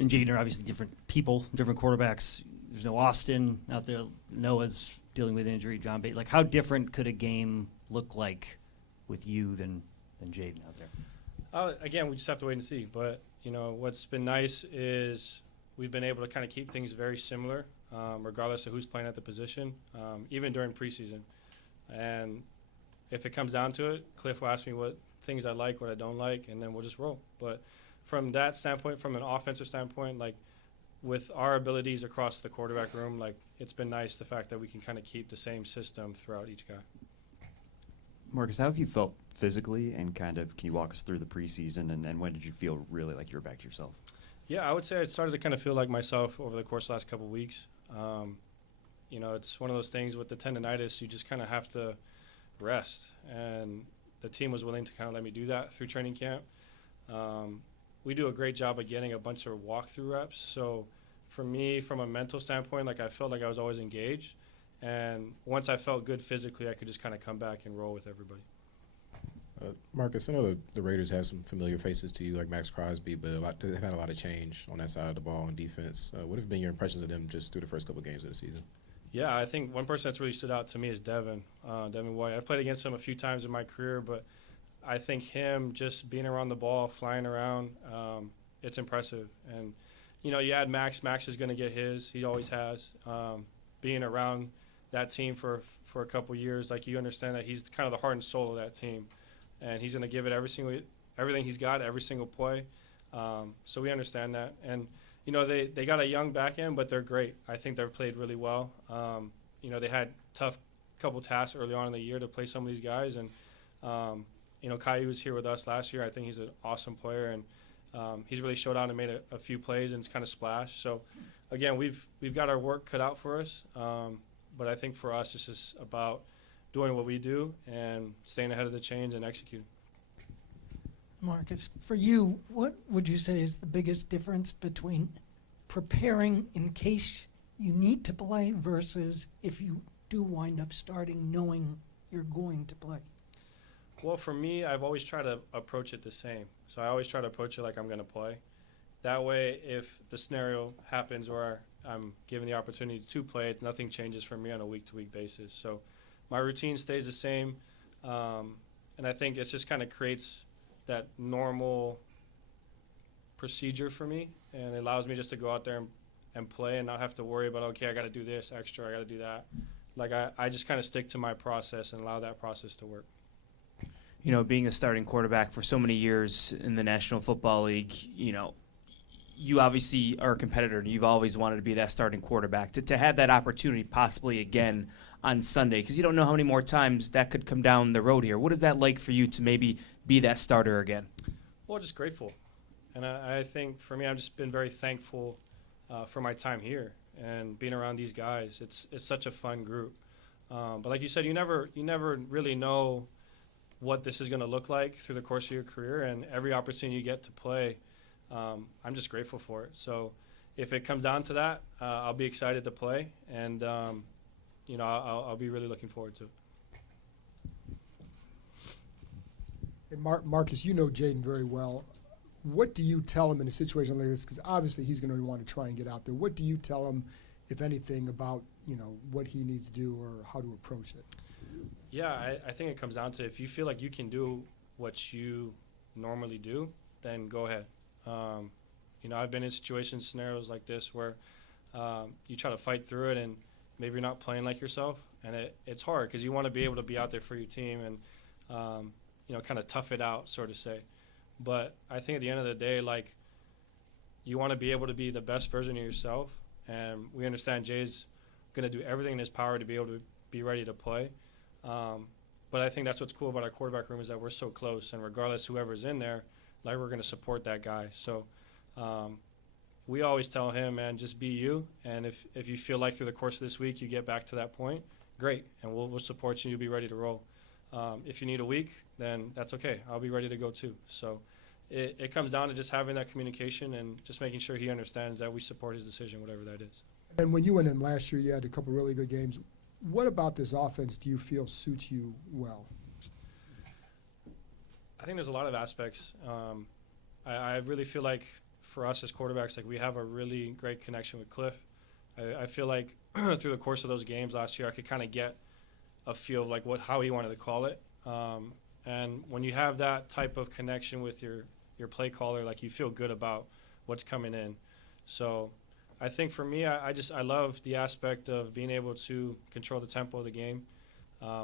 and Jayden are obviously different people, different quarterbacks. There's no Austin out there. Noah's dealing with injury. John Bates. Like, how different could a game look like with you than Jayden out there? Again, we just have to wait and see. But, what's been nice is we've been able to kind of keep things very similar, regardless of who's playing at the position, even during preseason. And if it comes down to it, Cliff will ask me what things I like, what I don't like, and then we'll just roll. But from that standpoint, from an offensive standpoint, like with our abilities across the quarterback room, like it's been nice the fact that we can kind of keep the same system throughout each guy. Marcus, how have you felt physically, and kind of can you walk us through the preseason, and when did you feel really like you were back to yourself? Yeah, I would say I started to kind of feel like myself over the course of the last couple of weeks. It's one of those things with the tendonitis, you just kind of have to rest. And the team was willing to kind of let me do that through training camp. We do a great job of getting a bunch of walkthrough reps. So for me, from a mental standpoint, like I felt like I was always engaged. And once I felt good physically, I could just kind of come back and roll with everybody. Marcus, I know the Raiders have some familiar faces to you, like Max Crosby, but they've had a lot of change on that side of the ball on defense. What have been your impressions of them just through the first couple of games of the season? Yeah, I think one person that's really stood out to me is Devin White. I've played against him a few times in my career, but I think him just being around the ball, flying around, it's impressive. And, you add Max. Max is going to get his. He always has. Being around that team for a couple years, like you understand that he's kind of the heart and soul of that team. And he's going to give it everything he's got, every single play. So we understand that. And, they got a young back end, but they're great. I think they've played really well. They had tough couple tasks early on in the year to play some of these guys. And, Caillou was here with us last year. I think he's an awesome player. And he's really showed out and made a few plays and it's kind of splashed. So, again, we've got our work cut out for us. But I think for us, it's just about doing what we do and staying ahead of the change and executing. Marcus, for you, what would you say is the biggest difference between preparing in case you need to play versus if you do wind up starting knowing you're going to play? Well, for me, I've always tried to approach it the same. So I always try to approach it like I'm going to play. That way, if the scenario happens where I'm given the opportunity to play, nothing changes for me on a week-to-week basis. So my routine stays the same, and I think it just kind of creates that normal procedure for me, and it allows me just to go out there and play and not have to worry about, okay, I got to do this extra, I got to do that. Like I just kind of stick to my process and allow that process to work. Being a starting quarterback for so many years in the National Football League, you obviously are a competitor and you've always wanted to be that starting quarterback. To have that opportunity possibly again on Sunday, because you don't know how many more times that could come down the road here. What is that like for you to maybe be that starter again? Well, just grateful. And I think for me, I've just been very thankful for my time here and being around these guys. It's such a fun group. But like you said, you never really know what this is going to look like through the course of your career, and every opportunity you get to play, I'm just grateful for it. So if it comes down to that, I'll be excited to play, and I'll be really looking forward to it. Hey, Marcus, you know Jayden very well. What do you tell him in a situation like this? Because obviously he's going to want to try and get out there. What do you tell him, if anything, about what he needs to do or how to approach it? Yeah, I think it comes down to if you feel like you can do what you normally do, then go ahead. I've been in situations, scenarios like this where you try to fight through it and maybe you're not playing like yourself, and it's hard because you want to be able to be out there for your team and kind of tough it out, so to say. But I think at the end of the day, like, you want to be able to be the best version of yourself, and we understand Jay's going to do everything in his power to be able to be ready to play. But I think that's what's cool about our quarterback room is that we're so close, and regardless whoever's in there, like, we're going to support that guy. So we always tell him, man, just be you, and if you feel like through the course of this week you get back to that point, great, and we'll support you. You'll be ready to roll. If you need a week, then that's okay. I'll be ready to go too. So it comes down to just having that communication and just making sure he understands that we support his decision, whatever that is. And when you went in last year, you had a couple really good games. What about this offense do you feel suits you well? I think there's a lot of aspects. I really feel like for us as quarterbacks, like we have a really great connection with Cliff. I feel like through the course of those games last year, I could kind of get a feel of like how he wanted to call it. And when you have that type of connection with your play caller, like you feel good about what's coming in. So I think for me, I love the aspect of being able to control the tempo of the game.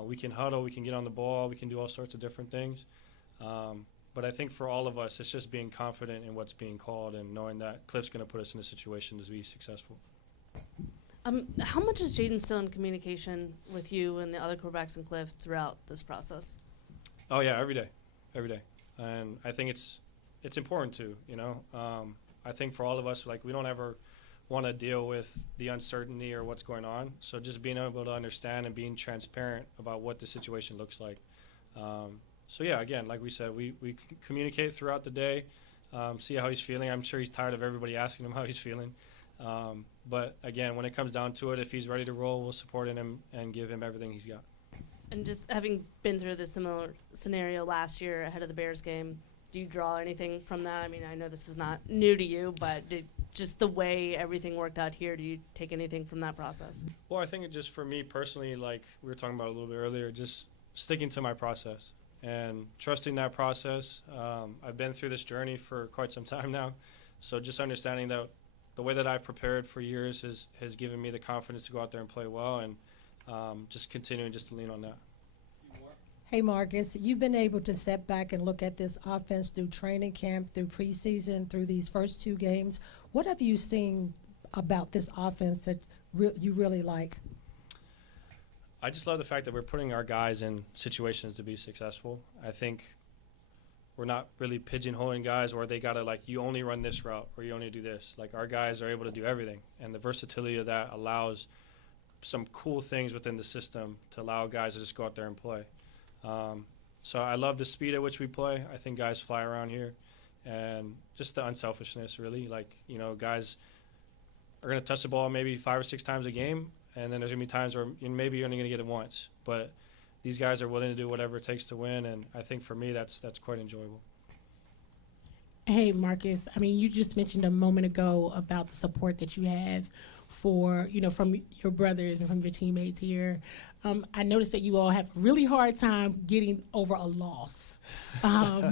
We can huddle, we can get on the ball, we can do all sorts of different things. But I think for all of us, it's just being confident in what's being called and knowing that Cliff's going to put us in a situation to be successful. How much is Jayden still in communication with you and the other quarterbacks and Cliff throughout this process? Oh yeah, every day, and I think it's important to, I think for all of us, like we don't ever want to deal with the uncertainty or what's going on. So just being able to understand and being transparent about what the situation looks like. So yeah, again, like we said, we communicate throughout the day, see how he's feeling. I'm sure he's tired of everybody asking him how he's feeling. But again, when it comes down to it, if he's ready to roll, we'll support him and give him everything he's got. And just having been through this similar scenario last year ahead of the Bears game, do you draw anything from that? I mean, I know this is not new to you, but just the way everything worked out here, do you take anything from that process? Well, I think it just for me personally, like we were talking about a little bit earlier, just sticking to my process and trusting that process. I've been through this journey for quite some time now, so just understanding that the way that I've prepared for years has given me the confidence to go out there and play well, and just continuing just to lean on that. Hey, Marcus, you've been able to step back and look at this offense through training camp, through preseason, through these first 2 games. What have you seen about this offense that you really like? I just love the fact that we're putting our guys in situations to be successful. I think we're not really pigeonholing guys or they got to, like, you only run this route or you only do this. Like, our guys are able to do everything, and the versatility of that allows some cool things within the system to allow guys to just go out there and play. So I love the speed at which we play. I think guys fly around here, and just the unselfishness, really. Like, guys are going to touch the ball maybe 5 or 6 times a game, and then there's going to be times where maybe you're only going to get it once. But these guys are willing to do whatever it takes to win, and I think for me that's quite enjoyable. Hey, Marcus, I mean, you just mentioned a moment ago about the support that you have for, from your brothers and from your teammates here. I noticed that you all have a really hard time getting over a loss.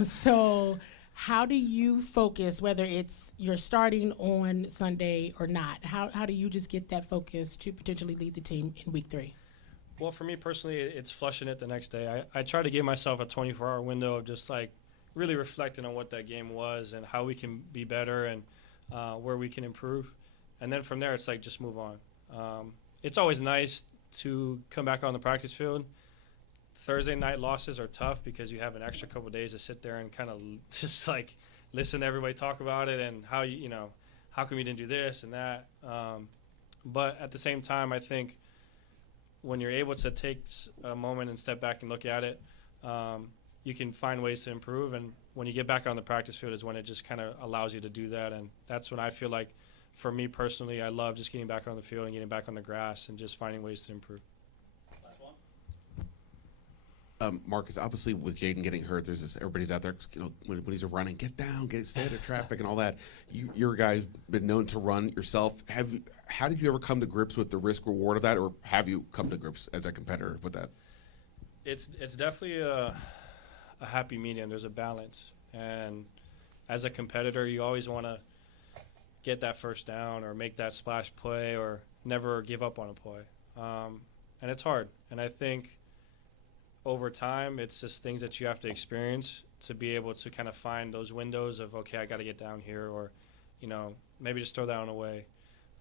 So how do you focus, whether it's you're starting on Sunday or not? How do you just get that focus to potentially lead the team in week 3? Well, for me personally, it's flushing it the next day. I try to give myself a 24-hour window of just like really reflecting on what that game was and how we can be better and where we can improve. And then from there, it's like just move on. It's always nice to come back on the practice field. Thursday night losses are tough because you have an extra couple of days to sit there and kind of just like listen to everybody talk about it and how how come you didn't do this and that. But at the same time, I think when you're able to take a moment and step back and look at it, you can find ways to improve. And when you get back on the practice field is when it just kind of allows you to do that. And that's when I feel like, for me personally, I love just getting back on the field and getting back on the grass and just finding ways to improve. Marcus, obviously with Jayden getting hurt, there's this, everybody's out there, when he's running, get down, stay out of traffic and all that. Your guys been known to run yourself. How did you ever come to grips with the risk reward of that, or have you come to grips as a competitor with that? It's definitely a happy medium. There's a balance, and as a competitor, you always want to get that first down or make that splash play or never give up on a play. And it's hard. And I think over time, it's just things that you have to experience to be able to kind of find those windows of, okay, I got to get down here, or, maybe just throw that one away.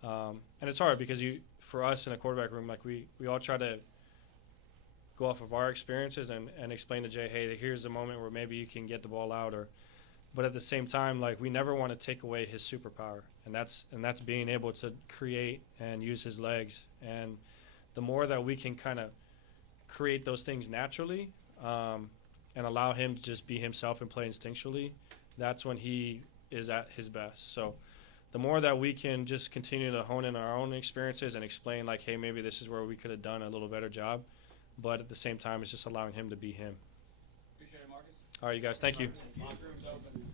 And it's hard because for us in a quarterback room, like we all try to go off of our experiences and explain to Jay, hey, here's the moment where maybe you can get the ball out, but at the same time, like, we never want to take away his superpower, and that's being able to create and use his legs. And the more that we can kind of create those things naturally and allow him to just be himself and play instinctually, that's when he is at his best. So the more that we can just continue to hone in our own experiences and explain, like, hey, maybe this is where we could have done a little better job, but at the same time, it's just allowing him to be him. Appreciate it, Marcus. All right, you guys, thank you. Locker room's open.